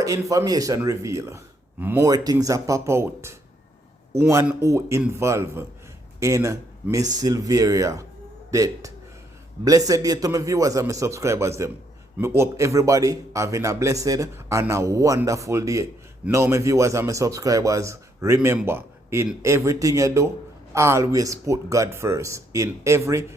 More information reveal. More things are pop out. One who involved in Miss Silvera death. Blessed day to my viewers and my subscribers them. Me hope everybody having a blessed and a wonderful day. Now my viewers and my subscribers, remember, in everything you do, always put God first. In every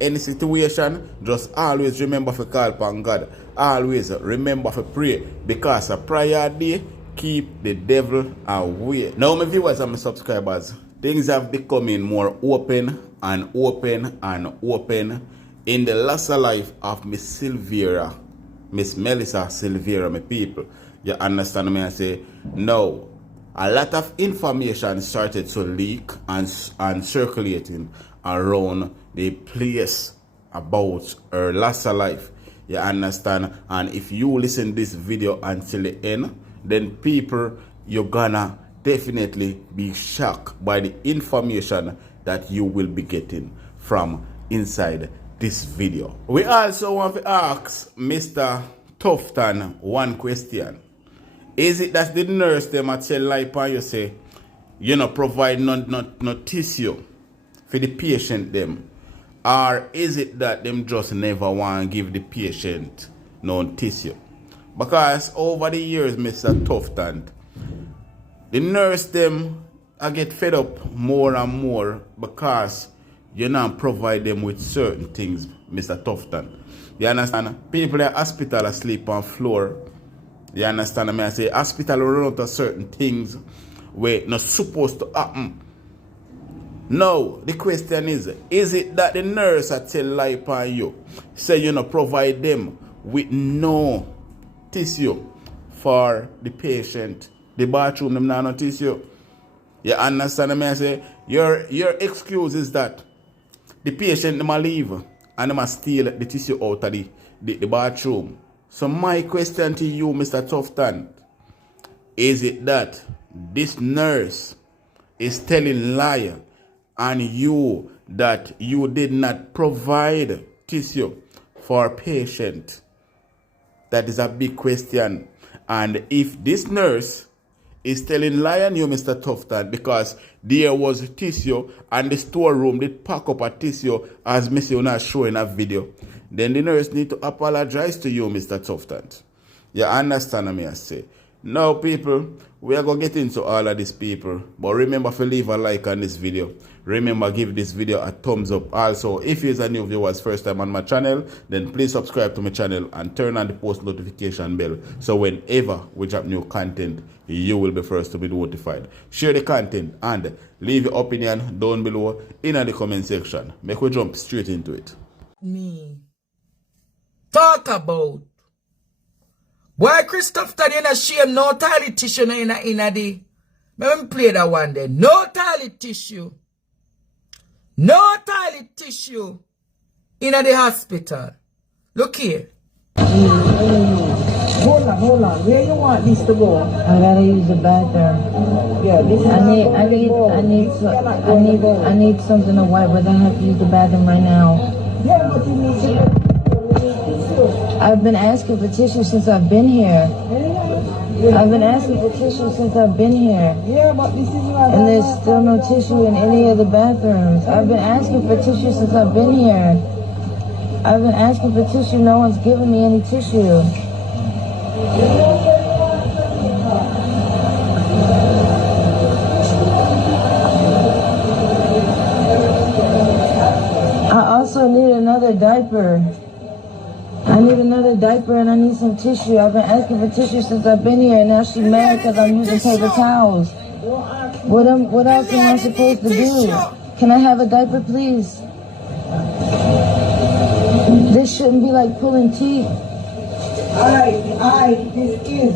any situation, just always remember to call upon God. Always remember to pray, because a prayer day keep the devil away. Now my viewers and my subscribers, things have becoming more open and open and open in the last life of Miss Silvera, Miss Melissa Silvera, my people. You understand me? I say, no. A lot of information started to leak and circulating around the place about her last life. You understand? And if you listen this video until the end, then people, you're gonna definitely be shocked by the information that you will be getting from inside this video. We also want to ask Mr. Tufton one question. Is it that the nurse them at tell lie and you say, you know, provide no tissue for the patient them? Or is it that them just never want to give the patient no tissue? Because over the years, Mr. Tufton, the nurse them I get fed up more and more because you not provide them with certain things, Mr. Tufton. You understand? People at hospital asleep on floor. You understand me? I say hospital run out of certain things where not supposed to happen. Now, the question is it that the nurse I tell lie upon you, say you know provide them with no tissue for the patient? The bathroom them not no tissue. You understand me? I say your excuse is that the patient them a leave and them a steal the tissue out of the bathroom. So my question to you, Mr. Tufton, is it that this nurse is telling lie and you that you did not provide tissue for patient? That is a big question. And if this nurse is telling lie on you, Mr. Tufton, because there was tissue and the storeroom did pack up a tissue as Mr. Una show in a video, then the nurse need to apologize to you, Mr. Tufton. You understand me? I say. Now, people, we are going to get into all of these people. But remember to leave a like on this video. Remember, give this video a thumbs up. Also, if you're a new viewer first time on my channel, then please subscribe to my channel and turn on the post notification bell. So whenever we drop new content, you will be first to be notified. Share the content and leave your opinion down below in the comment section. Make we jump straight into it. Me talk about why Christopher you not shame no toilet tissue in the let me play that one there. No toilet tissue. No toilet tissue in the hospital. Look here. Hold on. Where you want this to go? I gotta use the bathroom. Yeah, this is I need something to wipe, but I have to use the bathroom right now. Yeah, but you need to. I've been asking for tissue since I've been here. I've been asking for tissue since I've been here. Yeah, but this is not. And there's still no tissue in any of the bathrooms. I've been asking for tissue since I've been here. I've been asking for tissue. No one's giving me any tissue. I also need another diaper. I need another diaper and I need some tissue. I've been asking for tissue since I've been here, and now she's mad because I'm using paper towels. What else am I supposed to do? Can I have a diaper, please? This shouldn't be like pulling teeth. This is.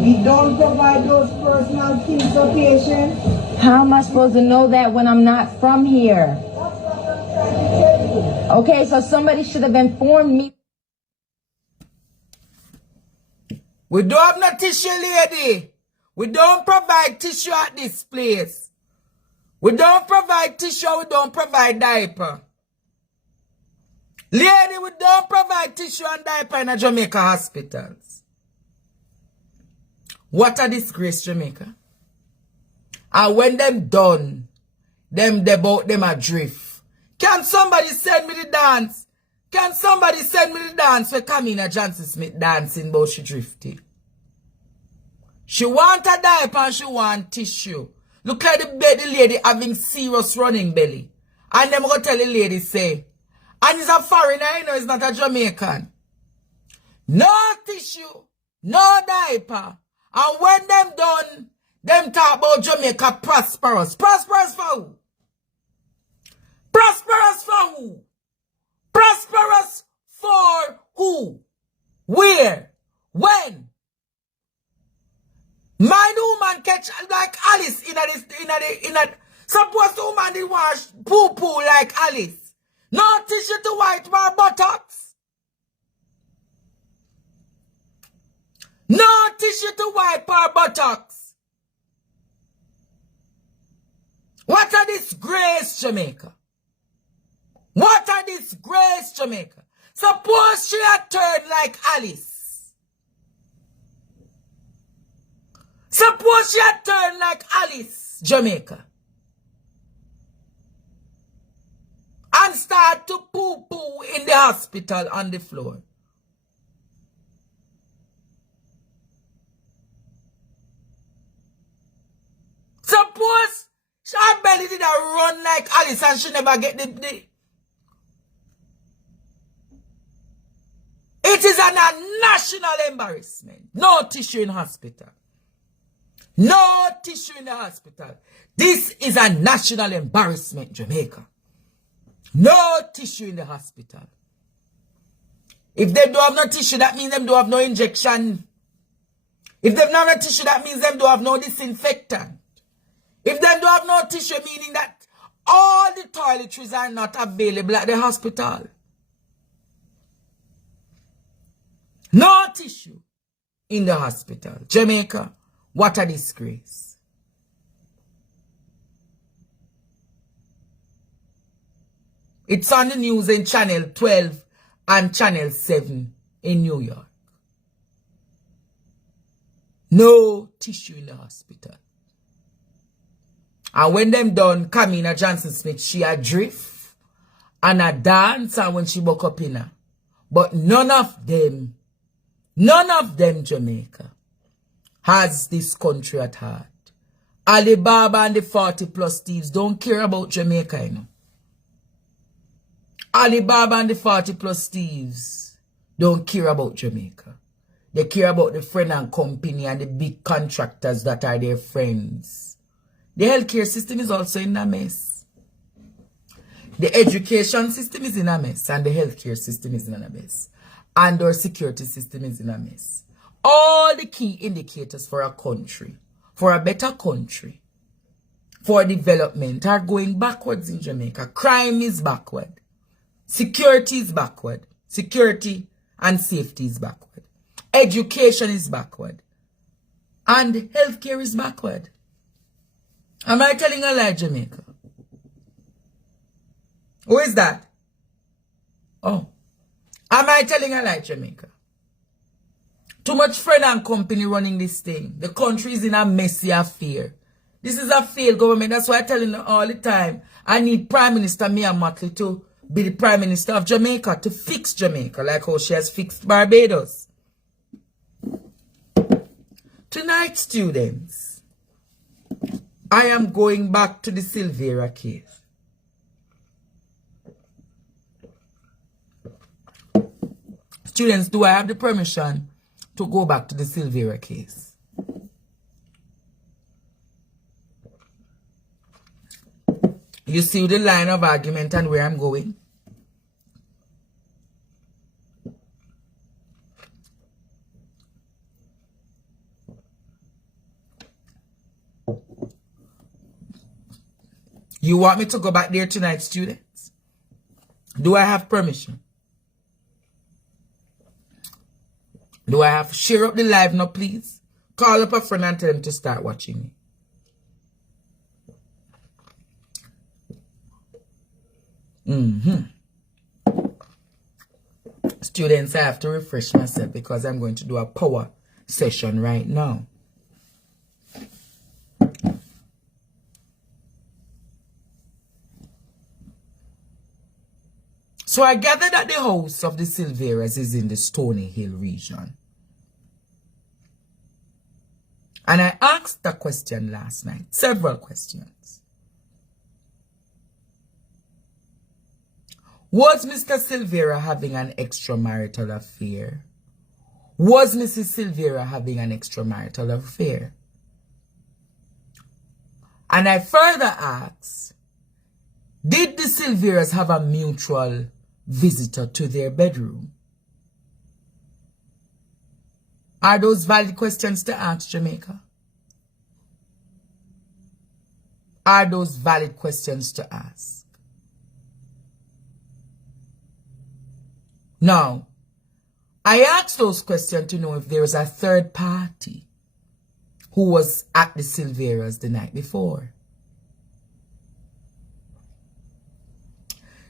We don't provide those personal things for patients. How am I supposed to know that when I'm not from here? Okay, so somebody should have informed me. We don't have no tissue, lady. We don't provide tissue at this place. We don't provide tissue, we don't provide diaper. Lady, we don't provide tissue and diaper in a Jamaica hospitals. What a disgrace, Jamaica. And when them done, them bout them adrift. Can somebody send me the dance? Can somebody send me the dance where Kamina Johnson Smith dancing but she drifted? She want a diaper and she want tissue. Look like the lady having serious running belly. And them go tell the lady say, and it's a foreigner, you know, it's not a Jamaican. No tissue, no diaper. And when them done, them talk about Jamaica prosperous. Prosperous for who? Prosperous for who? Prosperous for who? Where? When? My woman catch like Alice in a suppose the woman did wash poo like Alice. No tissue to wipe my buttocks. No tissue to wipe her buttocks. What a disgrace, Jamaica. What a disgrace, Jamaica. Suppose she had turned like Alice. Suppose she had turned like Alice, Jamaica. And start to poo-poo in the hospital on the floor. Suppose her belly did a run like Alice and she never get the... It is a national embarrassment. No tissue in hospital. No tissue in the hospital. This is a national embarrassment, Jamaica. No tissue in the hospital. If they don't have no tissue, that means them don't have no injection. If they don't have no tissue, that means them don't have no disinfectant. If they don't have no tissue, meaning that all the toiletries are not available at the hospital. No tissue in the hospital. Jamaica, what a disgrace. It's on the news in Channel 12 and Channel 7 in New York. No tissue in the hospital. And when them done, Kamina Johnson Smith, she a drift and a dance and when she woke up in her. But none of them, Jamaica, has this country at heart. Alibaba and the 40 plus thieves don't care about Jamaica, you know. Alibaba and the 40 plus thieves don't care about Jamaica. They care about the friend and company and the big contractors that are their friends. The healthcare system is also in a mess. The education system is in a mess and the healthcare system is in a mess. And our security system is in a mess. All the key indicators for a country, for a better country, for development are going backwards in Jamaica. Crime is backward. Security is backward. Security and safety is backward. Education is backward. And healthcare is backward. Am I telling a lie, Jamaica? Who is that? Oh. Am I telling a lie, Jamaica? Too much friend and company running this thing. The country is in a messy affair. This is a failed government. That's why I'm telling you all the time. I need Prime Minister Mia Mottley to be the Prime Minister of Jamaica, to fix Jamaica like how she has fixed Barbados. Tonight, students, I am going back to the Silvera case. Students, do I have the permission to go back to the Silvera case? You see the line of argument and where I'm going? You want me to go back there tonight, students? Do I have permission? Do I have to share up the live now, please? Call up a friend and tell them to start watching me. Students, I have to refresh myself because I'm going to do a power session right now. So I gather that the house of the Silveras is in the Stony Hill region. And I asked a question last night, several questions. Was Mr. Silvera having an extramarital affair? Was Mrs. Silvera having an extramarital affair? And I further asked, did the Silveras have a mutual visitor to their bedroom? Are those valid questions to ask, Jamaica? Are those valid questions to ask? Now, I asked those questions to know if there was a third party who was at the Silveras the night before.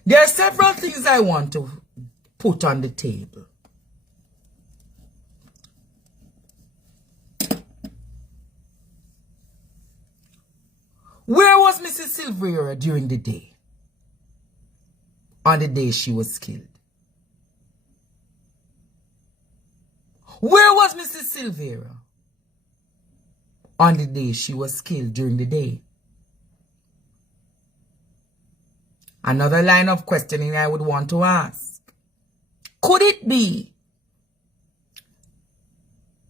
There are several things I want to put on the table. Where was Mrs. Silvera during the day? On the day she was killed. Where was Mrs. Silvera on the day she was killed during the day? Another line of questioning I would want to ask. Could it be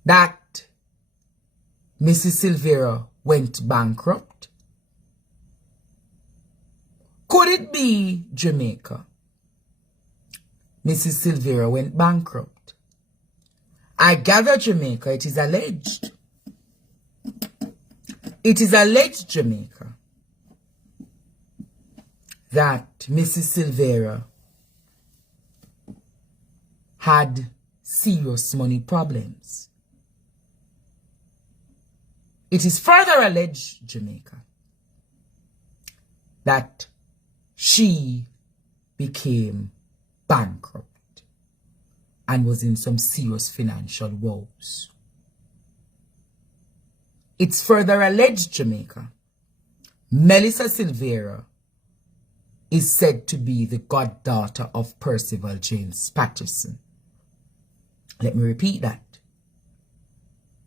that Mrs. Silvera went bankrupt? Could it be, Jamaica, Mrs. Silvera went bankrupt? I gather, Jamaica, it is alleged. It is alleged, Jamaica, that Mrs. Silvera had serious money problems. It is further alleged, Jamaica, that she became bankrupt and was in some serious financial woes. It's further alleged, Jamaica, Melissa Silvera is said to be the goddaughter of Percival James Patterson. Let me repeat that.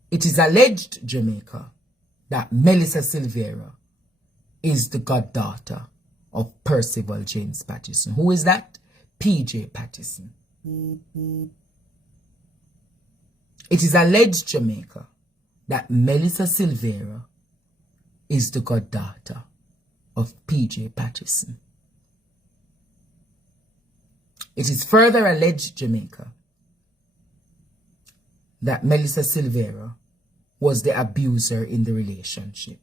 It is alleged, Jamaica, that Melissa Silvera is the goddaughter of Percival James Patterson. Who is that? PJ Patterson. It is alleged, Jamaica, that Melissa Silvera is the goddaughter of PJ Patterson. It is further alleged, Jamaica, that Melissa Silvera was the abuser in the relationship.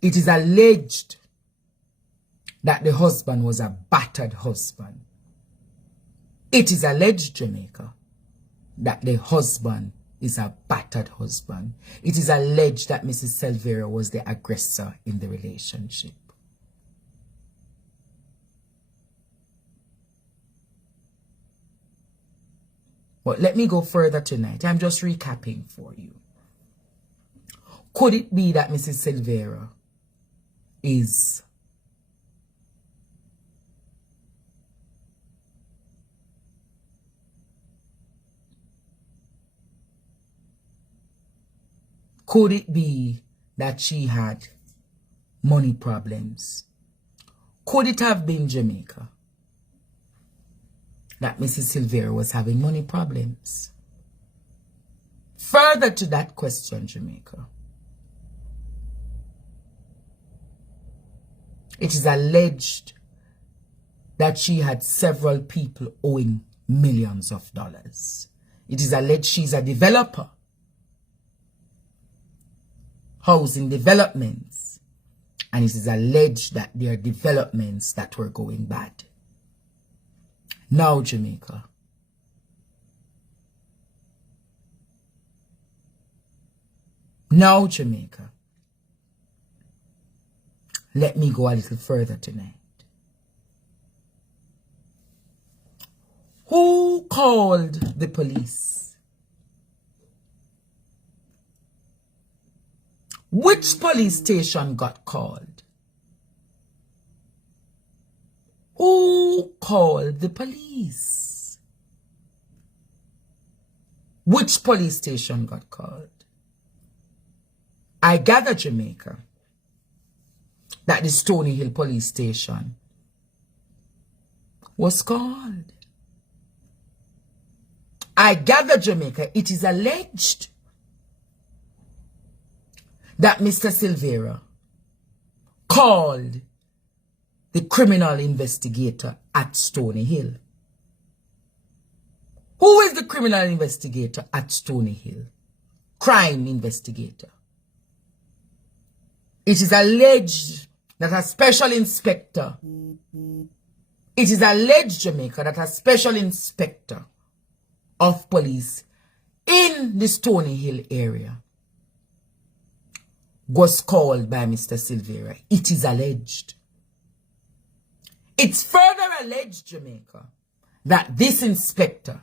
It is alleged that the husband was a battered husband. It is alleged, Jamaica, that the husband is a battered husband. It is alleged that Mrs. Silvera was the aggressor in the relationship. But let me go further tonight. I'm just recapping for you. Could it be that Mrs. Silvera is could it be that she had money problems? Could it have been, Jamaica, that Mrs. Silvera was having money problems? Further to that question, Jamaica, it is alleged that she had several people owing millions of dollars. It is alleged she's a developer, housing developments, and it is alleged that there are developments that were going bad. Now, Jamaica, let me go a little further tonight. Who called the police? Which police station got called? Who called the police? Which police station got called? I gather, Jamaica, that the Stony Hill police station was called. I gather, Jamaica, it is alleged that Mr. Silvera called the criminal investigator at Stony Hill. Who is the criminal investigator at Stony Hill? Crime investigator. It is alleged that a special inspector, it is alleged, Jamaica, that a special inspector of police in the Stony Hill area was called by Mr. Silvera. It is alleged. It's further alleged, Jamaica, that this inspector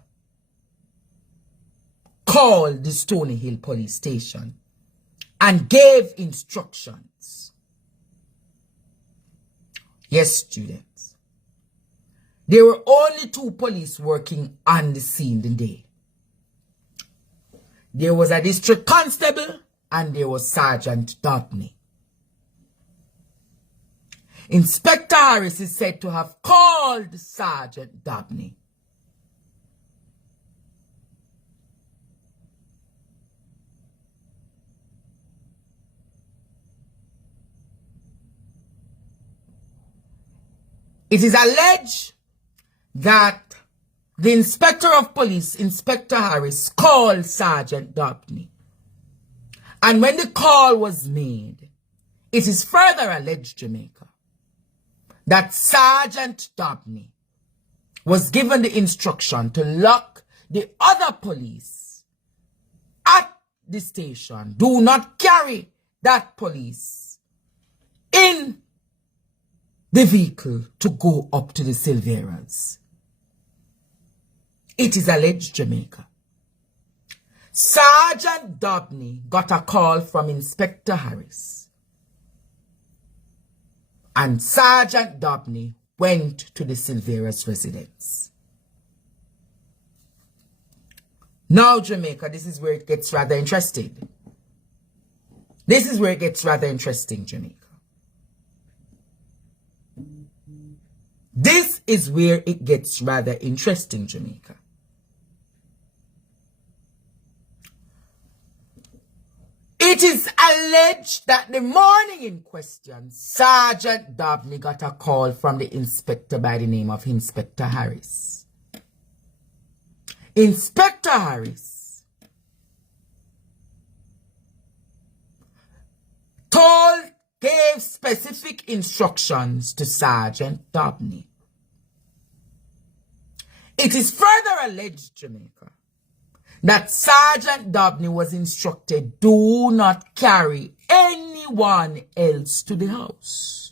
called the Stony Hill police station and gave instructions. Yes, students. There were only 2 police working on the scene the day. There was a district constable and there was Sergeant Dabney. Inspector Harris is said to have called Sergeant Dabney. It is alleged that the Inspector of Police, Inspector Harris, called Sergeant Dabney. And when the call was made, it is further alleged, Jamaica, that Sergeant Dabney was given the instruction to lock the other police at the station. Do not carry that police in the vehicle to go up to the Silveras. It is alleged, Jamaica. Sergeant Dabney got a call from Inspector Harris. And Sergeant Dabney went to the Silvera's residence. Now, Jamaica, this is where it gets rather interesting. This is where it gets rather interesting, Jamaica. This is where it gets rather interesting, Jamaica. It is alleged that the morning in question, Sergeant Dabney got a call from the inspector by the name of Inspector Harris. Inspector Harris gave specific instructions to Sergeant Dabney. It is further alleged, Jamaica, that Sergeant Dabney was instructed, do not carry anyone else to the house.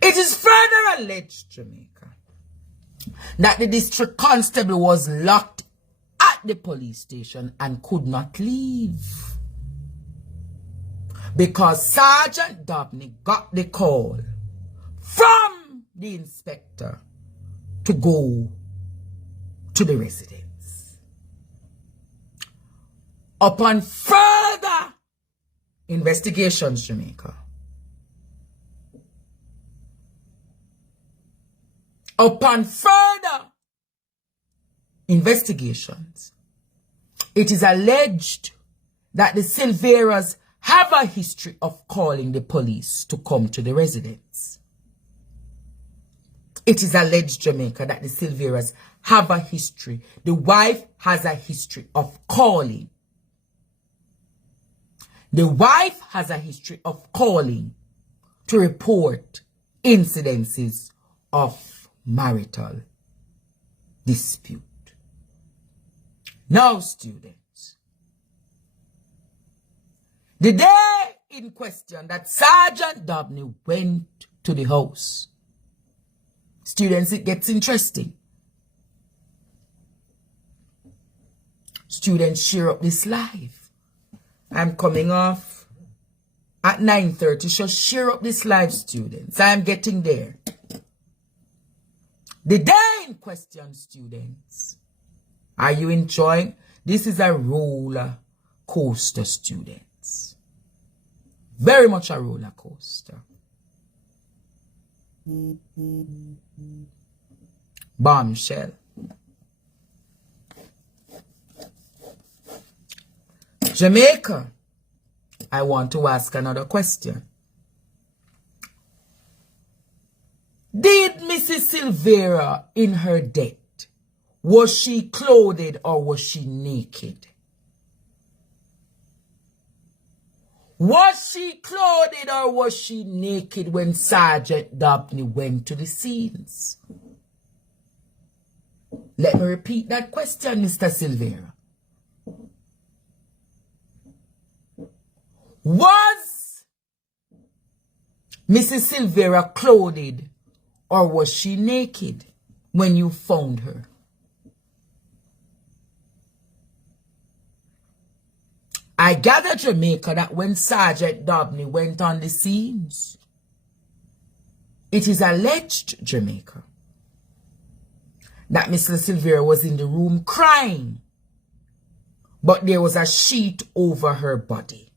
It is further alleged, Jamaica, that the district constable was locked at the police station and could not leave, because Sergeant Dabney got the call from the inspector to go to the residence. Upon further investigations, Jamaica, upon further investigations, it is alleged that the Silveras have a history of calling the police to come to the residence. It is alleged, Jamaica, that the Silveras have a history. The wife has a history of calling. The wife has a history of calling to report incidences of marital dispute. Now, students, the day in question that Sergeant Dabney went to the house, students, it gets interesting. Students, share up this live. I'm coming off at 9:30. So share up this live, students. I'm getting there. The day in question, students. Are you enjoying? This is a roller coaster, students. Very much a roller coaster. Bombshell. Jamaica. I want to ask another question. Did Mrs. Silvera in her death, was she clothed or was she naked? Was she clothed or was she naked when Sergeant Dabney went to the scenes? Let me repeat that question, Mr. Silvera. Was Mrs. Silvera clothed or was she naked when you found her? I gather, Jamaica, that when Sergeant Dabney went on the scenes, it is alleged, Jamaica, that Mr. Silvera was in the room crying, but there was a sheet over her body.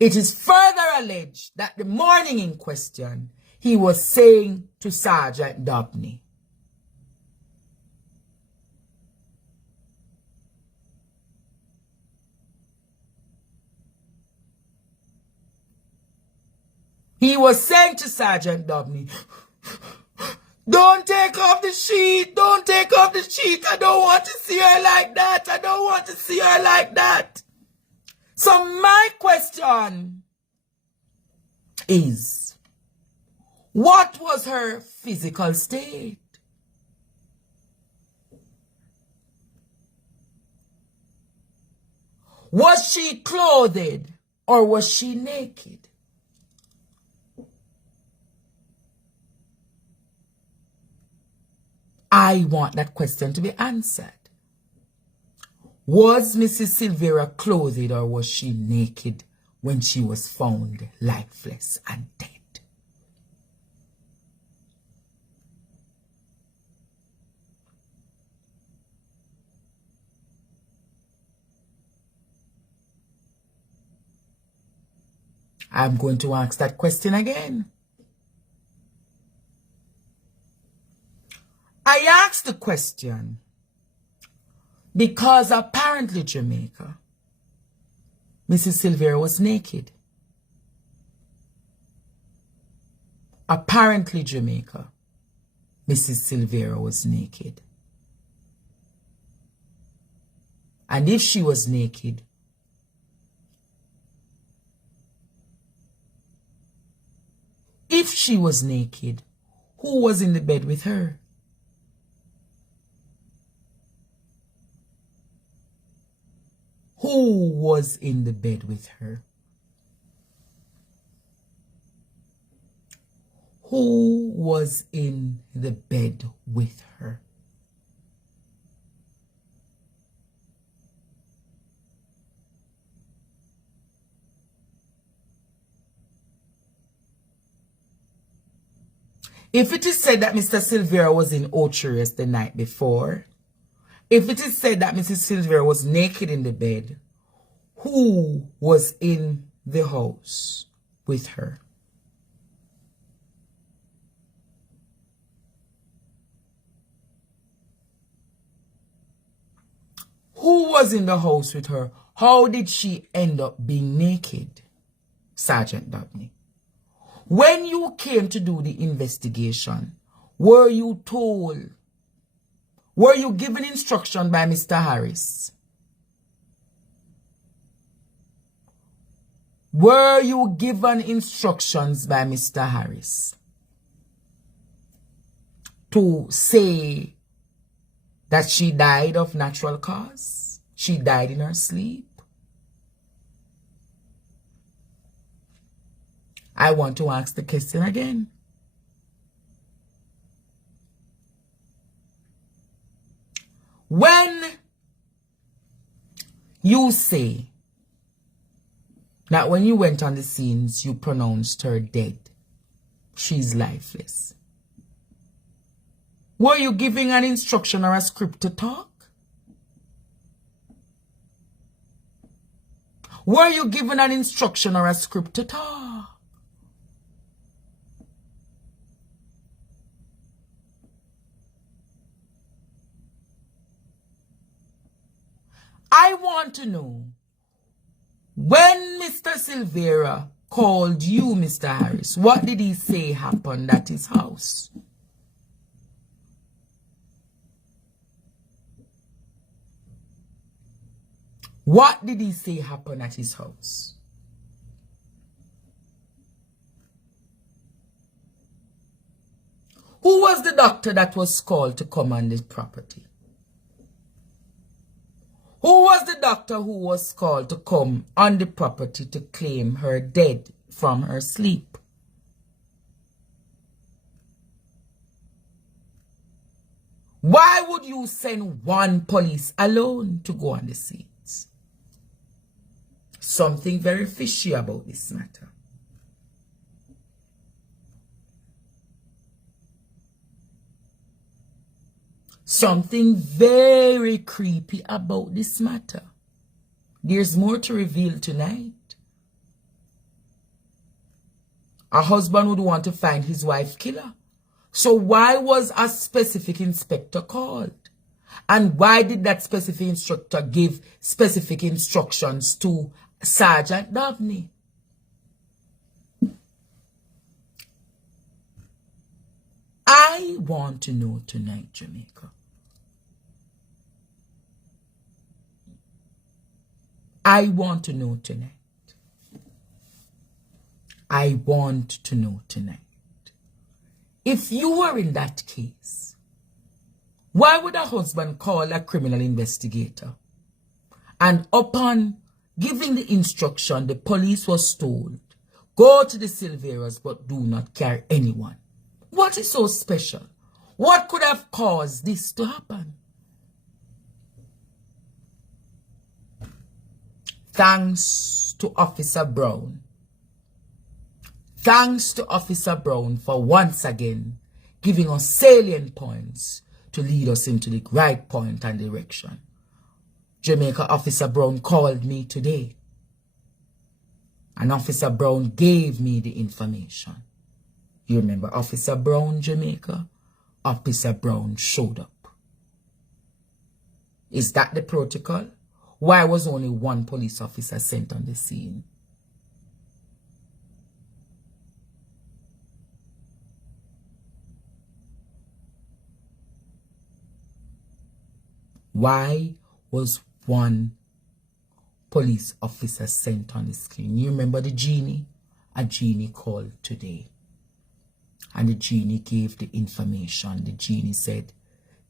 It is further alleged that the morning in question, he was saying to Sergeant Dabney, don't take off the sheet. Don't take off the sheet. I don't want to see her like that. I don't want to see her like that. So my question is, what was her physical state? Was she clothed or was she naked? I want that question to be answered. Was Mrs. Silvera clothed or was she naked when she was found lifeless and dead? I'm going to ask that question again. I asked the question because apparently, Jamaica, Mrs. Silvera was naked. Apparently, Jamaica, Mrs. Silvera was naked. And if she was naked, who was in the bed with her? Who was in the bed with her? Who was in the bed with her? If it is said that Mr. Silvera was in Ocherous the night before, if it is said that Mrs. Silvera was naked in the bed, who was in the house with her? Who was in the house with her? How did she end up being naked, Sergeant Dabney? When you came to do the investigation, were you told, were you given instruction by Mr. Harris? Were you given instructions by Mr. Harris to say that she died of natural cause? She died in her sleep? I want to ask the question again. When you say That when you went on the scenes, you pronounced her dead. She's lifeless. Were you giving an instruction or a script to talk? Were you given an instruction or a script to talk? I want to know, when Mr. Silvera called you, Mr. Harris, what did he say happened at his house? What did he say happened at his house? Who was the doctor that was called to come on this property? Who was the doctor who was called to come on the property to claim her dead from her sleep? Why would you send one police alone to go on the scenes? Something very fishy about this matter. Something very creepy about this matter. There's more to reveal tonight. A husband would want to find his wife killer. So why was a specific inspector called? And why did that specific instructor give specific instructions to Sergeant Dabney? I want to know tonight, Jamaica. I want to know tonight. I want to know tonight. If you were in that case, why would a husband call a criminal investigator? And upon giving the instruction, the police was told, go to the Silveras but do not carry anyone. What is so special? What could have caused this to happen? Thanks to Officer Brown. Thanks to Officer Brown for once again giving us salient points to lead us into the right point and direction. Jamaica Officer Brown called me today. And Officer Brown gave me the information. You remember Officer Brown, Jamaica? Officer Brown showed up. Is that the protocol? Why was only one police officer sent on the scene? Why was one police officer sent on the scene? You remember the genie? A genie called today. And the genie gave the information. The genie said,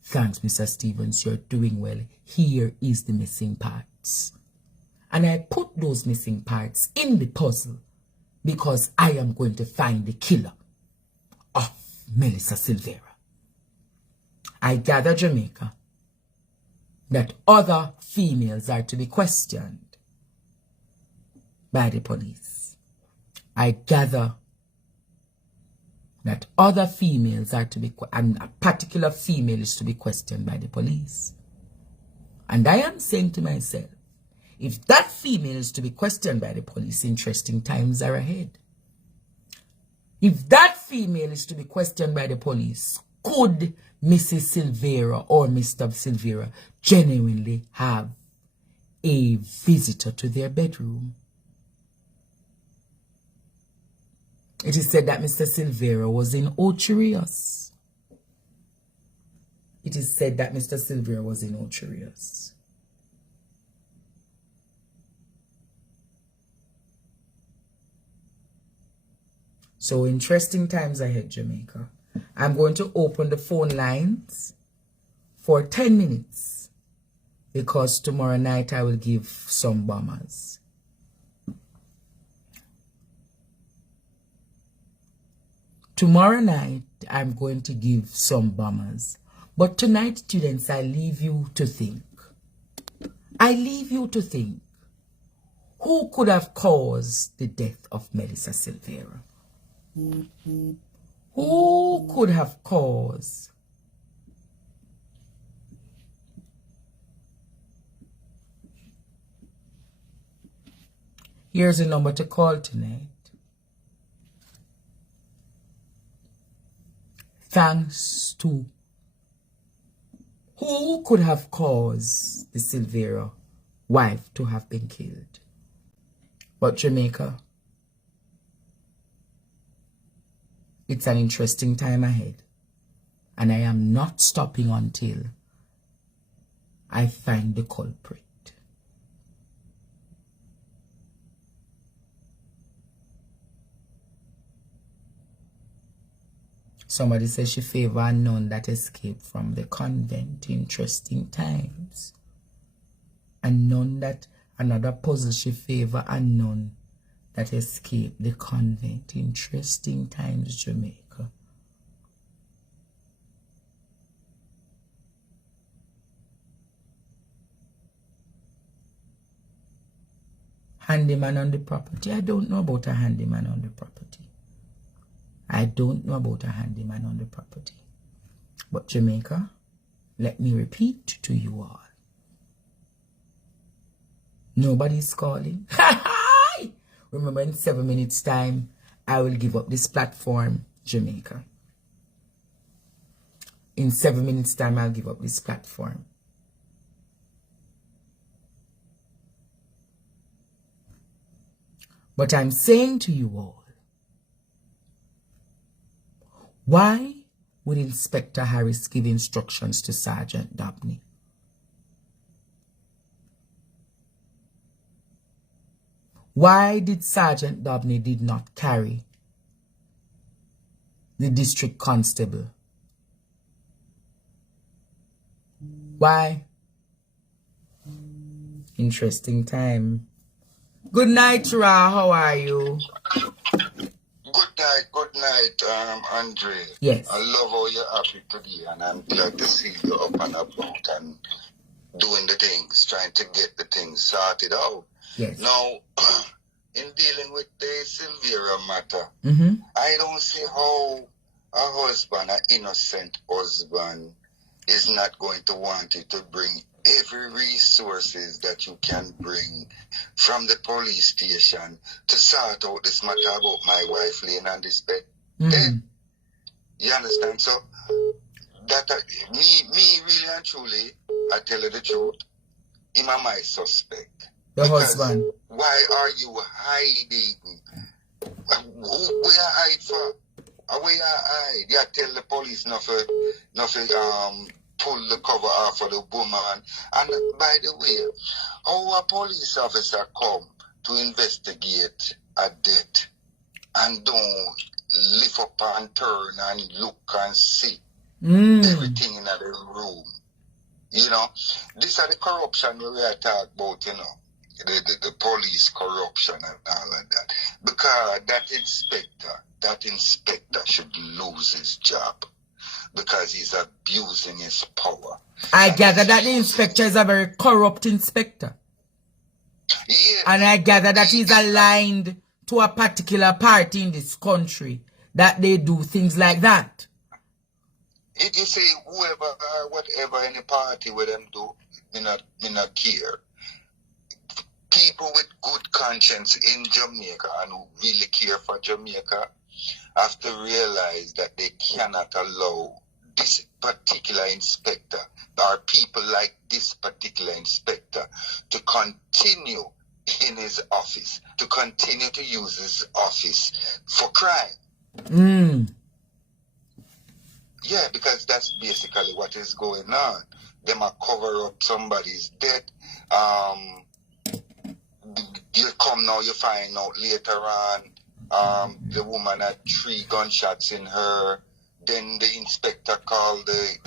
thanks, Mr. Stevens, you're doing well. Here is the missing parts. And I put those missing parts in the puzzle because I am going to find the killer of Melissa Silvera. I gather, Jamaica, that other females are to be questioned by the police. I gather that other females are to be, and a particular female is to be questioned by the police. And I am saying to myself, if that female is to be questioned by the police, interesting times are ahead. If that female is to be questioned by the police, could Mrs. Silvera or Mr. Silvera genuinely have a visitor to their bedroom? It is said that Mr. Silvera was in Ocherius. It is said that Mr. Silvera was in Ocherius. So interesting times ahead, Jamaica. I'm going to open the phone lines for 10 minutes because tomorrow night I will give some bombers. Tomorrow night, I'm going to give some bombers. But tonight, students, I leave you to think. I leave you to think. Who could have caused the death of Melissa Silvera? Who could have caused? Here's the number to call tonight. Thanks to who could have caused the Silvera wife to have been killed? But Jamaica, it's an interesting time ahead, and I am not stopping until I find the culprit. Somebody says she favor a nun that escaped from the convent. Interesting times. A nun that, another puzzle, she favor a nun that escaped the convent. Interesting times, Jamaica. Handyman on the property. I don't know about a handyman on the property. I don't know about a handyman on the property. But Jamaica, let me repeat to you all. Nobody's calling. Remember, in 7 minutes time, I will give up this platform, Jamaica. In 7 minutes time, I'll give up this platform. But I'm saying to you all, why would Inspector Harris give instructions to Sergeant Dabney? Why did Sergeant Dabney did not carry the district constable? Why? Interesting time. Good night, Ra. How are you? Good night, Andre. Yes. I love how you're happy today, and I'm glad to see you up and about and doing the things, trying to get the things sorted out. Yes. Now, in dealing with the Silvera matter, I don't see how a husband, an innocent husband, is not going to want you to bring every resources that you can bring from the police station to sort out this matter about my wife laying on this bed. Dead. You understand? So that me really and truly, I tell you the truth, him am my suspect. The husband. Why are you hiding? Where you hide for? Where you hide? You tell the police nothing pull the cover off of the woman. And by the way, how a police officer come to investigate a death and don't lift up and turn and look and see everything in the room? You know, this are the corruption we are talking about, you know, the police corruption and all of that. Because that inspector should lose his job because he's abusing his power. I gather that the inspector is a very corrupt inspector. Yeah. And I gather that he's aligned to a particular party in this country that they do things like that. If you say whoever, whatever, any party with them do, me not care. People with good conscience in Jamaica and who really care for Jamaica have to realize that they cannot allow this particular inspector or people like this particular inspector to continue in his office, to continue to use his office for crime. Yeah, because that's basically what is going on. They might cover up somebody's death. You come now, you find out later on, the woman had 3 gunshots in her. Then the inspector called the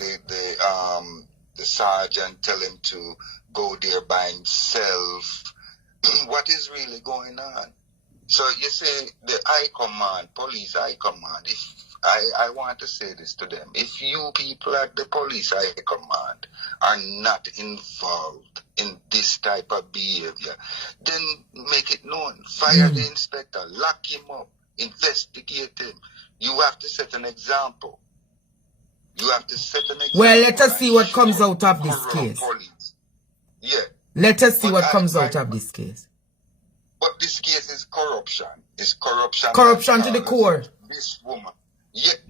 sergeant, tell him to go there by himself. What is really going on? So you say the high command, police high command, if I want to say this to them, if you people at the police high command are not involved in this this type of behavior, then make it known. Fire the inspector, lock him up, investigate him. You have to set an example. You have to set an example. Well, let us see what comes out of this case. Police. Yeah. Let us see what comes out of this case. But this case is corruption. It's corruption. Corruption to the core. This woman.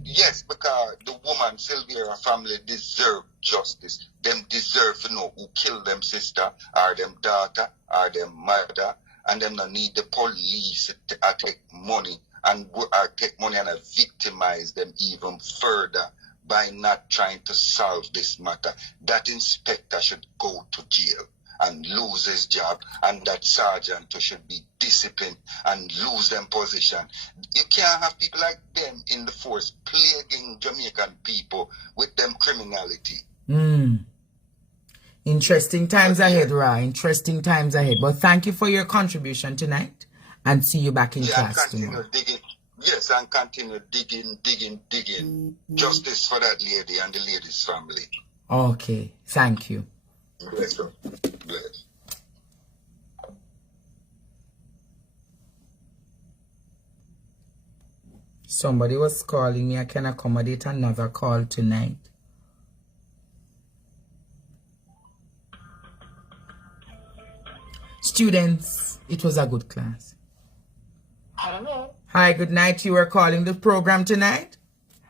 Yes, because the woman, Silvera family, deserve justice. Them deserve to know who killed them sister, or them daughter, or them mother, and them not need the police to take money and take money and victimize them even further by not trying to solve this matter. That inspector should go to jail and lose his job, and that sergeant should be disciplined and lose them position. You can't have people like them in the force plaguing Jamaican people with them criminality. Interesting times ahead, Ra. Interesting times ahead. But thank you for your contribution tonight, and see you back in class tomorrow. Yes, and continue digging. Justice for that lady and the lady's family. Okay, thank you. Bless her. Bless. Somebody was calling me. I can accommodate another call tonight. Students, it was a good class. Hello. Hi, good night. You were calling the program tonight?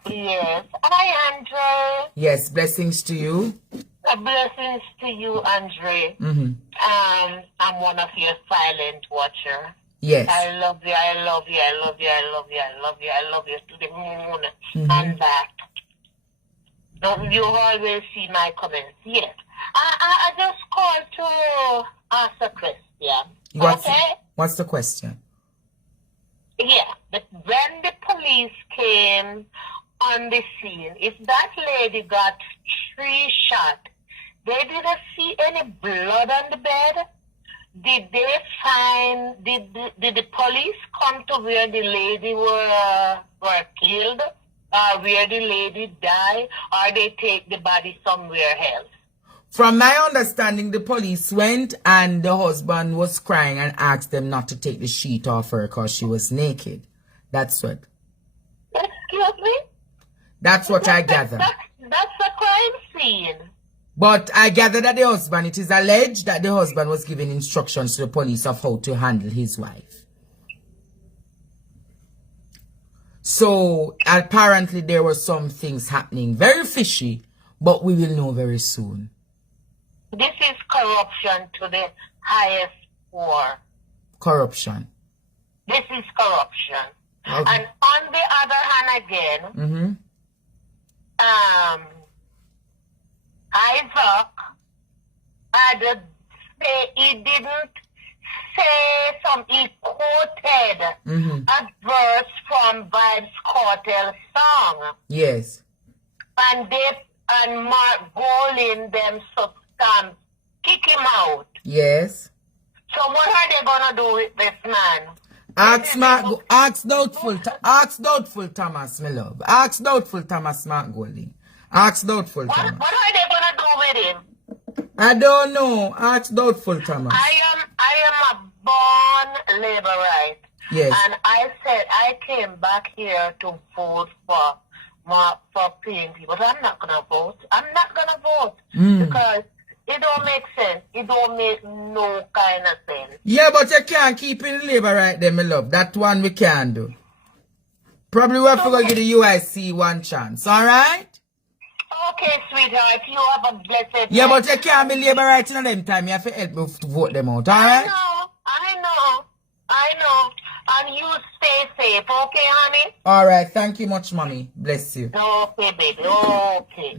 Yes. Hi, Andre. Yes, blessings to you. Blessings to you, Andre. I'm one of your silent watcher. Yes. I love you. I love you. I love you. I love you. I love you. I love you to the moon and back. No, you always see my comments. Yes. I just called to ask a question. What's the question? Yeah, but when the police came on the scene, if that lady got 3 shots, they didn't see any blood on the bed. Did they find? Did the police come to where the lady were killed, or where the lady died, or they take the body somewhere else? From my understanding, the police went and the husband was crying and asked them not to take the sheet off her because she was naked. That's what. Excuse me? That's what I gather. That's a crime scene. But I gather that the husband, it is alleged that the husband was giving instructions to the police of how to handle his wife. So apparently there were some things happening. Very fishy, but we will know very soon. This is corruption to the highest form. Corruption. This is corruption. Okay. And on the other hand again, Isaac he didn't say he quoted a verse from Vibes Cartel song. Yes. And Mark Golin them kick him out. Yes. So what are they gonna do with this man? Ask doubtful Thomas, my love. Ask doubtful Thomas, Mark Golding. Ask doubtful Thomas. What are they gonna do with him? I don't know. Ask doubtful Thomas. I am a born laborite. Yes. And I said I came back here to vote for PNP, but I'm not gonna vote. I'm not gonna vote because it don't make sense. It don't make no kind of sense. Yeah, but you can't keep in labor right there, my love. That one we can do. Probably we have to go give the UIC one chance, alright? Okay, sweetheart, you have a blessed Yeah, day. but you can't be labor right in them time. You have to help me to vote them out, alright? I know. And you stay safe, okay, honey? Alright, thank you much, mommy. Bless you. Okay, baby, okay.